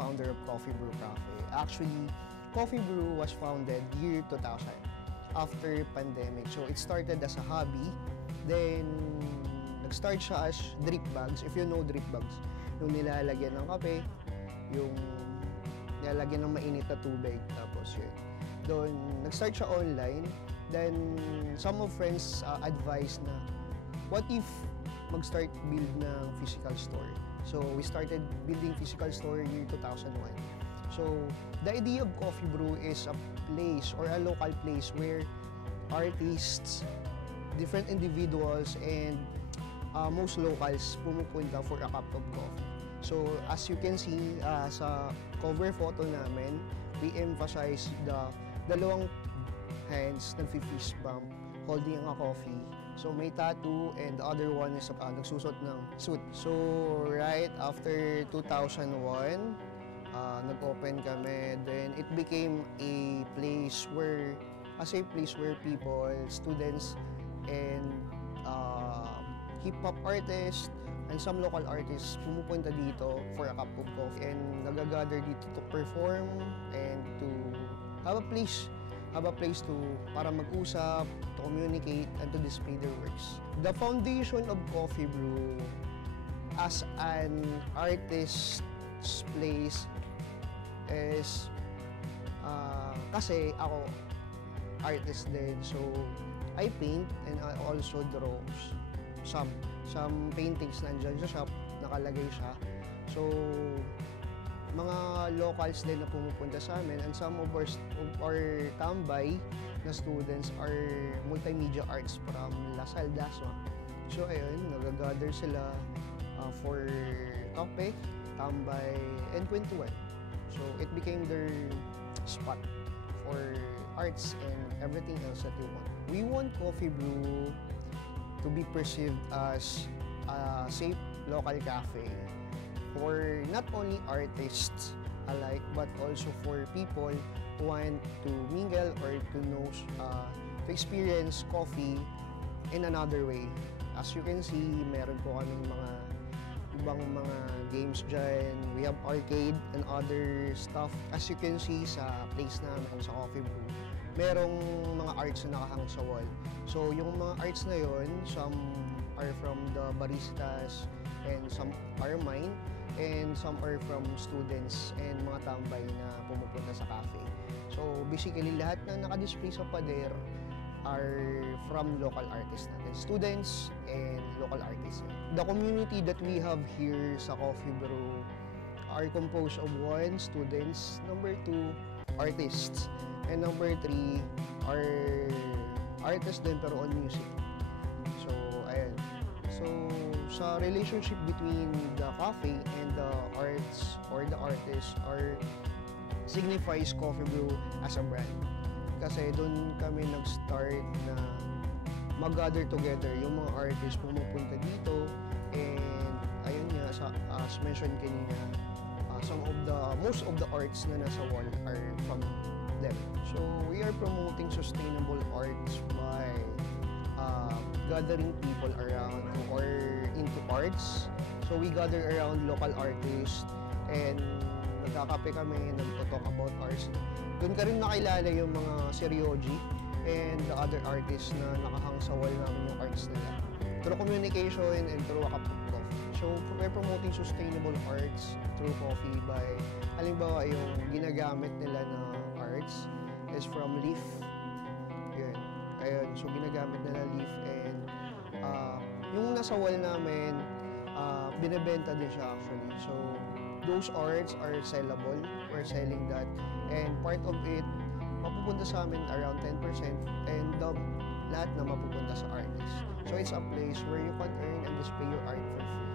founder of Coffee Brew Cafe. Actually, Coffee Brew was founded year 2000 after pandemic. So it started as a hobby. Then nag-start siya as drip bags. If you know drip bags, yung nilalagyan ng kape, yung nilalagyan ng mainit na tubig. Tapos yun. Doon, nag-start siya online. Then some of friends advised na, what if mag-start build ng physical store? So we started building physical store year 2001. So the idea of Coffee Brew is a place or a local place where artists, different individuals, and most locals pumupunta for a cup of coffee. So as you can see sa cover photo namin, we emphasize the dalawang hands nagfi-fist bump holding a coffee. So may tattoo, and the other one is nagsusot ng suit. So right after 2001, nag-open kami. Then it became a place where, people, students, and hip-hop artists, and some local artists pumupunta dito for a cup of coffee and nagagather dito to perform and to have a place to para mag-usap, to communicate, and to display their works. The foundation of Coffee Brew as an artist's place is kasi ako artist din, so I paint and I also draw some paintings nandyan sa shop, nakalagay siya. So mga locals din na pumupunta sa amin, and some of our tambay na students are multimedia arts from Lasal, Dasma. So ayun, nagagather sila for kape, tambay, and kwentuhan. So it became their spot for arts and everything else that they want. We want Coffee Brew to be perceived as a safe local cafe for not only artists alike, but also for people who want to mingle or to know, to experience coffee in another way. As you can see, meron po kaming mga ibang mga games dyan. We have arcade and other stuff. As you can see sa place namin, sa Coffee Brew, merong mga arts na nakahang sa wall. So yung mga arts na yon, some are from the baristas and some are mine, and some are from students and mga tambay na pumupunta sa cafe. So basically, lahat na nakadisplay sa pader are from local artists natin, students and local artists. The community that we have here sa Coffee Brew are composed of 1, students, number 2, artists, and number 3 are artists din pero on music. So ayan. So sa relationship between the cafe and the arts or the artists signifies Coffee Brew as a brand. Kasi doon kami nag-start na mag-gather together yung mga artists pumupunta dito, and ayun nga, as mentioned kanina, most of the arts na nasa wall are from them. So we are promoting sustainable arts by gathering people around who are into arts. So we gather around local artists and nagkakape kami, nagto-talk about arts. Doon ka rin nakilala yung mga seryoji and the other artists na nakahang sa wall namin yung arts nila. Through communication and through a cup of coffee. So we're promoting sustainable arts through coffee by, halimbawa yung ginagamit nila na arts is from leaf. Yun. Ayun. So ginagamit nila leaf, and yung nasa wall namin, binebenta din siya actually. So those arts are sellable. We're selling that, and part of it mapupunta sa amin around 10%, and lahat na mapupunta sa artist. So it's a place where you can earn and display your art for free.